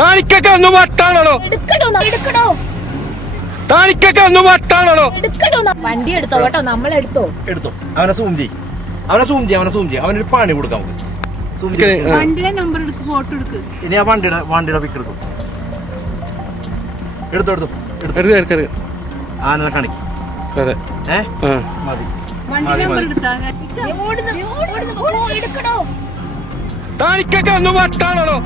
താനിക്കൊക്കെ ഒന്ന് വട്ടാണോ? താനിക്കൊക്കെ ഒന്ന് വട്ടാണോ? വണ്ടി എടുത്തോ കേട്ടോ, നമ്മളെടുത്തോ. എടുത്തോ, അവനെ സൂം ചെയ്യും, അവനൊരു പണി കൊടുക്കാം നമുക്ക്. വണ്ടിയുടെ നമ്പർ എടുക്ക്, ഫോട്ടോ എടുക്ക്. ഇനി ആ വണ്ടിയുടെ പിക്ക് എടുക്കും. എടുത്തോ ആന കാണിക്കും. മതി വണ്ടി നമ്പർ എടുത്താ താനിക്കൊക്കെ ഒന്ന് വട്ടാണോ?